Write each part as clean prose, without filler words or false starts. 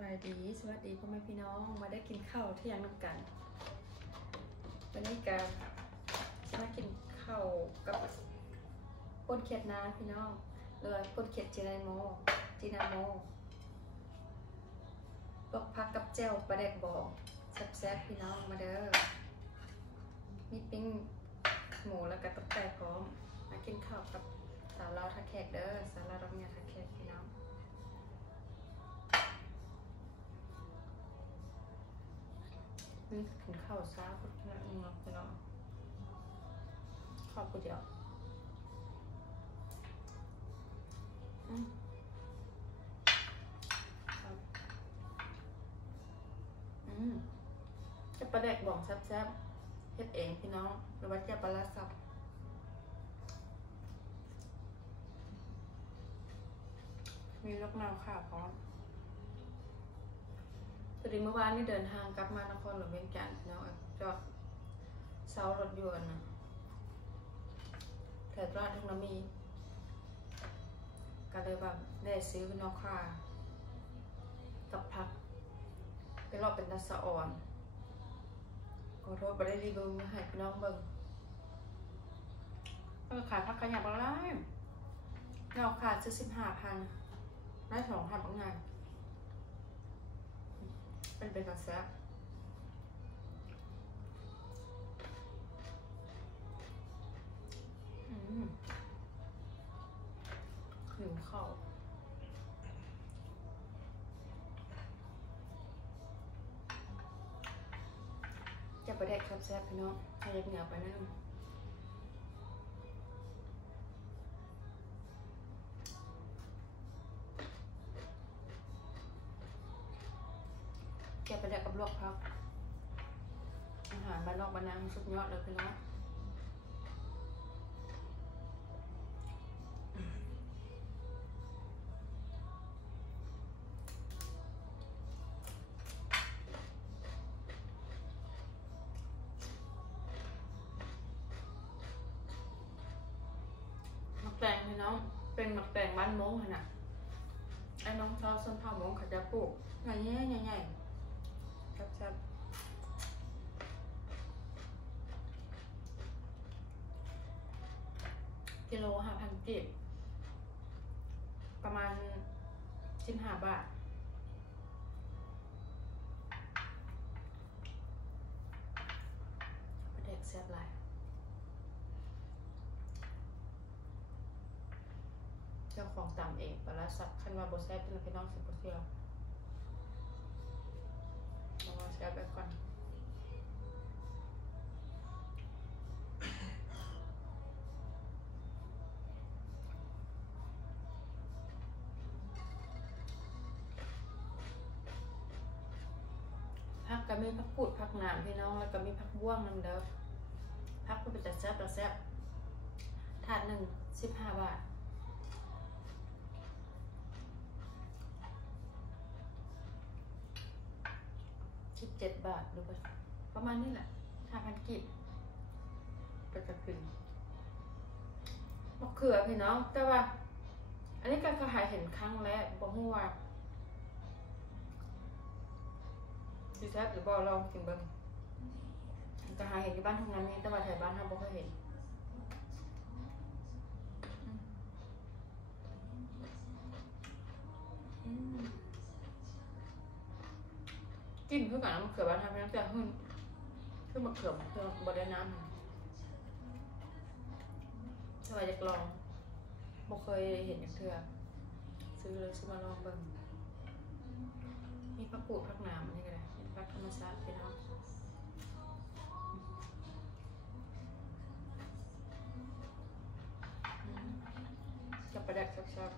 บายดีสวัสดีพ่อแม่พี่น้องมาได้กินข้าวเที่ยงน้ำกันวันนี้กันมากินข้าวกับป่นเขียดนาพี่น้องเลยป่นเขียดจีนาโมลวกผักกับแจ่วปลาแดกบองแซ่บๆพี่น้องมาเด้อมีปิ้งหมูแล้วก็ตับไก่พร้อมมากินข้าวกับสาวลาวทักแขกเด้อสาวลาวรักเมียทักแขกพี่น้องกินข้าวซ้าพุทธะนึงเนาะพี่น้องข้าวกูเดียวจะปลาแดกบ่องแซ่บๆเฮ็ดเองพี่น้องหรือว่าจะปลาละสับมีลูกน้ำค่ะพร้อมพอดีเมื่อวานนี่เดินทางกลับมานครหลวงเวียงจันทร์เนาะจอดเสารถยนต์นะแถวตลาดทุ่งน้ำมีก็เลยแบบได้ซื้อนอกค่ะกับผักไปรอบเป็นตาสะอ่อนขอโทษไม่ได้รีวิวมาให้พี่น้องเบิ่งก็ขายผักกระหยับอะไรนอกค่ะซื้อ15,000ได้2,000บางงานเป็นกระแสหิวข้าวจะไปแดกแซ่บๆพี่น้องใครอยากเหนียวไปนั่นแกไปแดกกับลวกพักอาหารบ้านนอกบ้านนาสุดยอดเลยพี่น้องมักแตงพี่น้องเป็นมักแตงบ้านมงขนาดไอ้น้องชอบส้นเผามงเขาจะปลูกใหญ่แซ่บกิโล5,000กีบประมาณ15 บาทประเด็กแซ่บหลายเจ้าของตำเองปลาร้าสับขั้นว่าโบแซ่บเป็นพี่น้อง10%เที่ยวลองแซ่บไปก่อนผักก็มีผักกูดผักหนามพี่น้องแล้วก็มีผักบ้วงน้ำเด้อผักก็เป็นจัดแซ่บถาดหนึ่ง15 บาท17 บาทหรือประมาณนี้แหละ5,000กีบก็จะขึ้นมะเขือพี่น้องแต่ว่าอันนี้ก็หายเห็นครั้งแรกบอกว่าดีแซ่บหรือบ่ลองกินเบิ่งก็หาเห็นที่บ้านทุ่งนามีแต่ว่าแถวบ้านเราบ่เคยเห็นกินเพื่อกับน้ำมะเขือบ้านทำให้น้ำจะขึ้นคือมะเขือบดได้น้ำสบายจะลองบ่เคยเห็นอย่างเถื่อซื้อมาลองเบิ่งมีผักกูดผักหนามอันนี้ก็ได้เป็นผักธรรมชาติพี่น้องกับประดับชอบ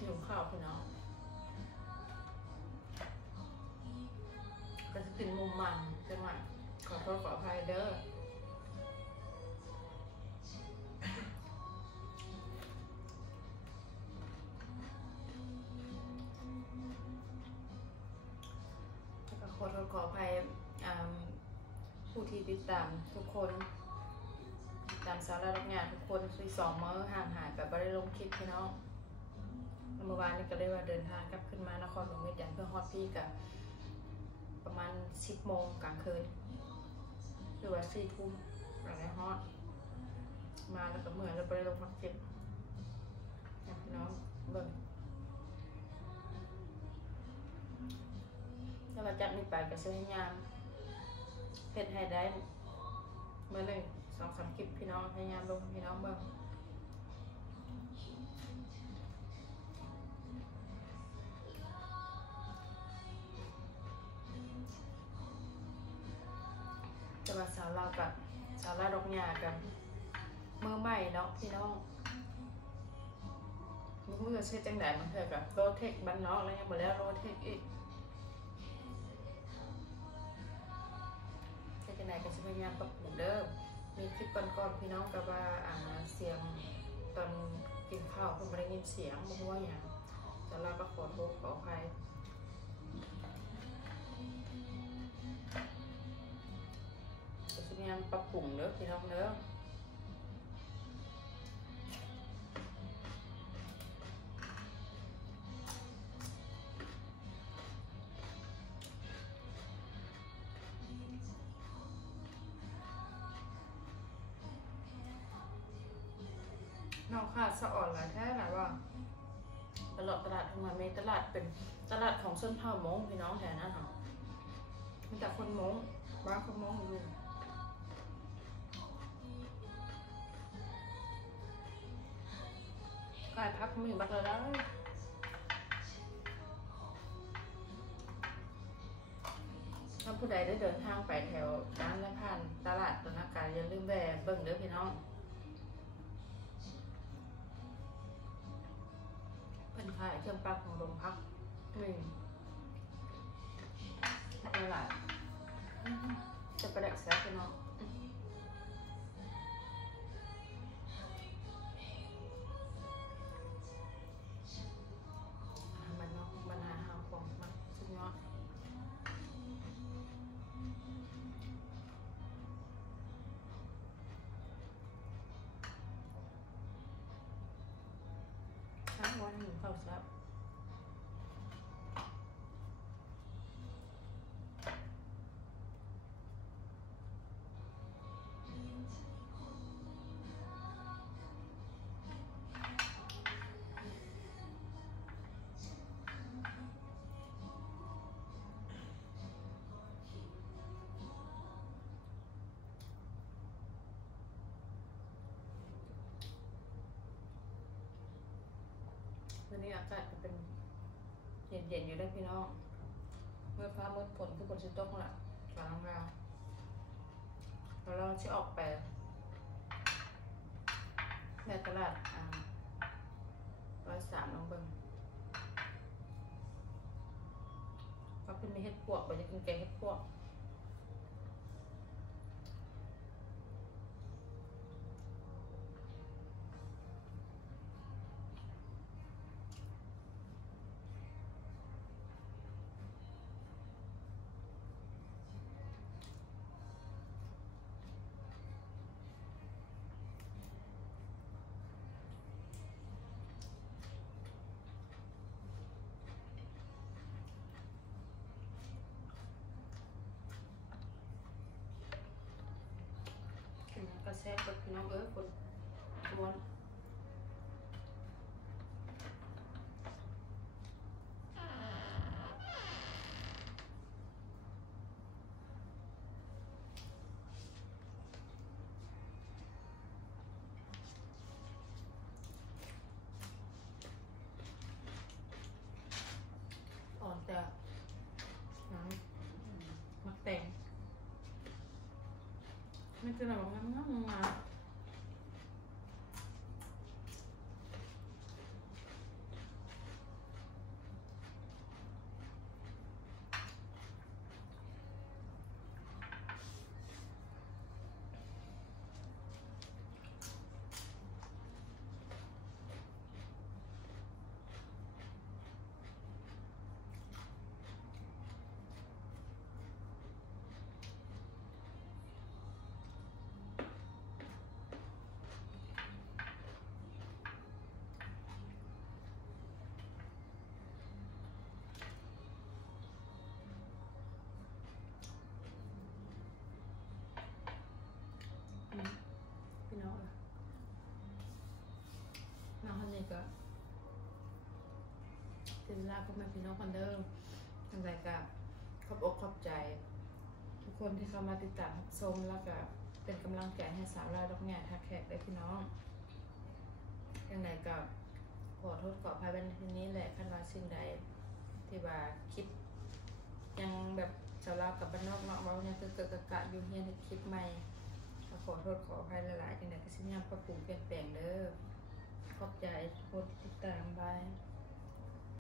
หิวข้าวพี่น้องก็จะกินมุมมันจังหวะขอโทษขออภัยเด้อ อ อโทษขออภัยผู้ที่ติดตามทุกคนตามสาระรับงานทุกคนที่2 มื้อห่างหายแบบไม่ได้ลงคลิปพี่น้องเมื่อวานนี้ก็ได้ว่าเดินทางกลับขึ้นมานครหลวงเวียงจันทร์เพื่อฮอดพี่กับประมาณ10 โมงกลางคืนหรือว่า4 ทุ่มอะไรฮอดมาแล้วก็เมื่อยแล้วไปลงพักเจ็บพี่น้องเบิ่งแล้วมาจับนี่ไปก็ซื้อยามเฮ็ดให้ได้เมื่อหนึ่ง2-3 คลิปพี่น้องพยายามลงพี่น้องเบิ่งจะมาสาวลาวกับสาวลาวดอกหญ้ากับมือใหม่เนาะพี่น้องมือเช็ดจังไดมันเถอะกับโรเทคบ้านนอกแล้วยังบ่แล้วโรเทคอีกเช็ดจังไดก็สิพยายามปรับปรุงเด้อมีคลิปก่อนๆพี่น้องก็ว่าเสียงตอนกินข้าวเพิ่นบ่ได้ยินเสียงบ่ฮู้ว่าหยังสาวลาวก็ขอโทษขออภัยก็สิพยายามปรับปรุงเด้อพี่น้องเด้อน้องค่ะสะอ่อนหลายแท้หลายว่าตลาดทั้งวันมีตลาดเป็นตลาดของชนเผ่ามงพี่น้องแถวนั้นค่ะมีแต่คนมงบ้านคนมงอยู่กายพักมีบัตรแล้วถ้าผู้ใดได้เดินทางไปแถวร้านและผ่านตลาดตนากาอย่าลืมแวะเบิ่งเด้อพี่น้องเป็นขายเครื่องปรับของโรงพักตลาดจะประดักแซ่บพี่น้องมันเนาะมันหาของมันสุดยอดวันหนึ่งเข้าแซ่บวันนี้อากาศจะเป็นเย็นๆอยู่ได้พี่น้องเมื่อฟ้ามืดฝนทุกคนจะตกละฟ้าเราแล้วเราจะออกไปในตลาด103ลองเบิ่งเขาเป็นมีเห็ดพวกเราจะกินแกงเห็ดพวกกระแซบกับพี่น้องคนม้วนอ่อนแต่มักแต่งไม่เป็นไรหรอกงั้นมา ก็ถึงเวลาก็มาพี่น้องกันเด้อยังไงก็ขอบอกขอบใจทุกคนที่เข้ามาติดตามชมแล้วก็เป็นกำลังใจให้สาวลาวดอกแง่ทักแขกได้พี่น้องยังไงก็ขอโทษขออภัยในที่นี้แหละคันว่าสิ่งใดที่ว่าคิดยังแบบสาวลาวกับบ้านนอกเนาะเว้ายังเกิดกะอยู่เฮียนเฮ็ดคลิปใหม่ก็ขอโทษขออภัยหลายๆจังได๋ก็สิพยายามปรับปรุงเปลี่ยนแปลงเด้อขอบใจทุกคนที่ติดตาม